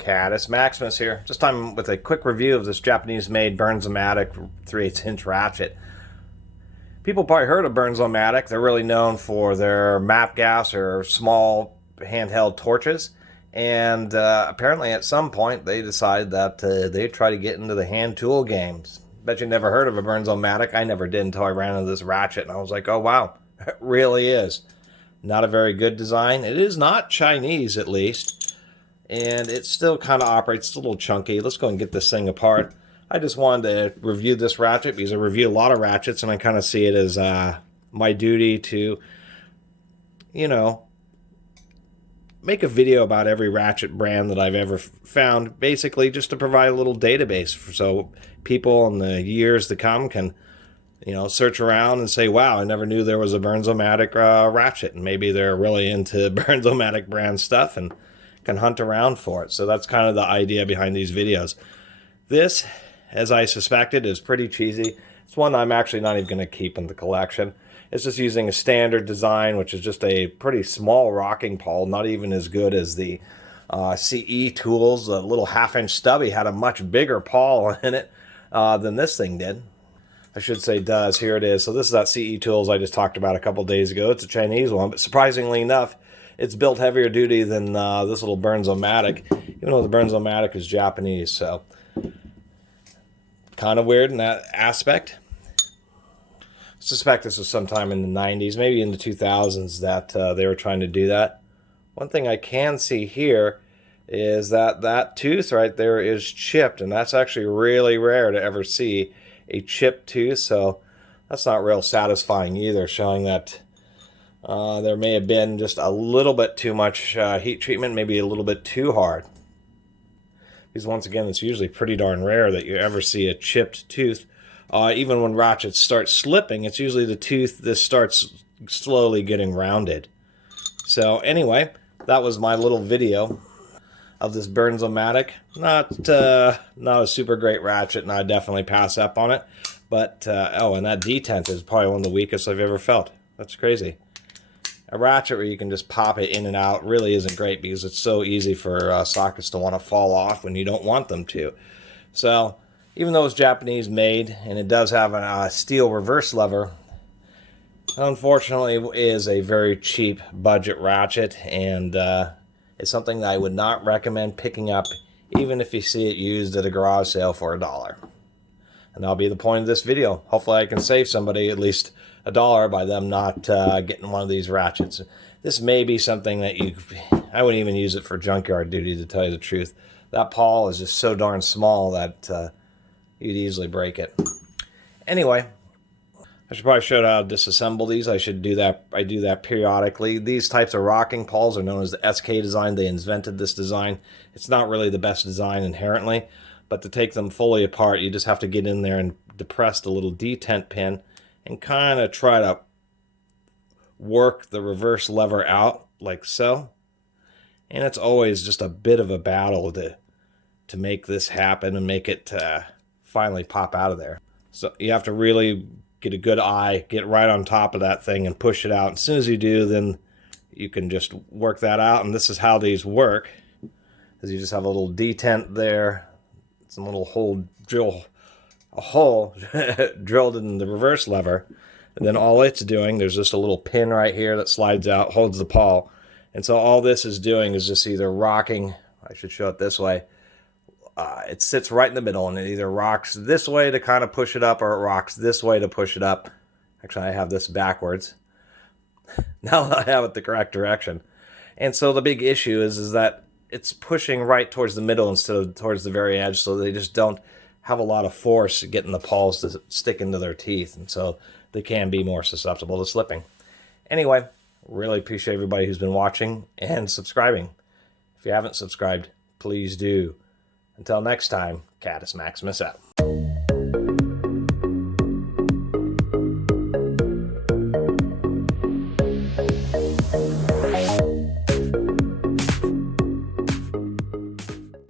Catus, Maximus here. Just time with a quick review of this Japanese-made BernzOmatic 3/8" ratchet. People probably heard of BernzOmatic. They're really known for their map gas or small handheld torches. And apparently at some point they decided that they'd try to get into the hand tool games. Bet you never heard of a BernzOmatic. I never did until I ran into this ratchet and I was like, oh wow, it really is. Not a very good design. It is not Chinese, at least. And it still kind of operates. It's a little chunky. Let's go and get this thing apart. I just wanted to review this ratchet because I review a lot of ratchets and I kind of see it as my duty to, you know, make a video about every ratchet brand that I've ever found, basically just to provide a little database so people in the years to come can, you know, search around and say, wow, I never knew there was a BernzOmatic ratchet, and maybe they're really into BernzOmatic brand stuff and can hunt around for it. So that's kind of the idea behind these videos. This, as I suspected, is pretty cheesy. It's one I'm actually not even going to keep in the collection. It's just using a standard design, which is just a pretty small rocking pawl, not even as good as the CE tools. The little half-inch stubby had a much bigger pawl in it than this thing did. I should say does. Here it is. So this is that CE tools I just talked about a couple days ago. It's a Chinese one, but surprisingly enough, it's built heavier duty than this little BernzOmatic, even though the BernzOmatic is Japanese. So kind of weird in that aspect. I suspect this was sometime in the 90s, maybe in the 2000s that they were trying to do that. One thing I can see here is that that tooth right there is chipped, and that's actually really rare to ever see a chipped tooth, so that's not real satisfying either, showing that there may have been just a little bit too much heat treatment, maybe a little bit too hard. Because once again, it's usually pretty darn rare that you ever see a chipped tooth. Even when ratchets start slipping, it's usually the tooth that starts slowly getting rounded. So anyway, that was my little video of this BernzOmatic. Not a super great ratchet, and I definitely pass up on it. But, oh, and that detent is probably one of the weakest I've ever felt. That's crazy. A ratchet where you can just pop it in and out really isn't great because it's so easy for sockets to want to fall off when you don't want them to. So, even though it's Japanese made, and it does have a steel reverse lever, unfortunately it is a very cheap budget ratchet, and it's something that I would not recommend picking up even if you see it used at a garage sale for $1. And that'll be the point of this video. Hopefully I can save somebody at least $1 by them not getting one of these ratchets. This may be something that I wouldn't even use it for junkyard duty, to tell you the truth. That pawl is just so darn small that you'd easily break it. Anyway, I should probably show how to disassemble these. I should do that. I do that periodically. These types of rocking pawls are known as the SK design. They invented this design. It's not really the best design inherently, but to take them fully apart, you just have to get in there and depress the little detent pin and kind of try to work the reverse lever out like so. And it's always just a bit of a battle to make this happen and make it finally pop out of there. So you have to really get a good eye, get right on top of that thing and push it out. As soon as you do, then you can just work that out. And this is how these work, is you just have a little detent there. It's a little hole drilled in the reverse lever. And then all it's doing, there's just a little pin right here that slides out, holds the pawl. And so all this is doing is just either rocking, I should show it this way, it sits right in the middle, and it either rocks this way to kind of push it up, or it rocks this way to push it up. Actually, I have this backwards. Now that I have it the correct direction. And so the big issue is that it's pushing right towards the middle instead of towards the very edge, so they just don't have a lot of force getting the pawls to stick into their teeth, and so they can be more susceptible to slipping. Anyway, really appreciate everybody who's been watching and subscribing. If you haven't subscribed, please do. Until next time, Catus Maximus out.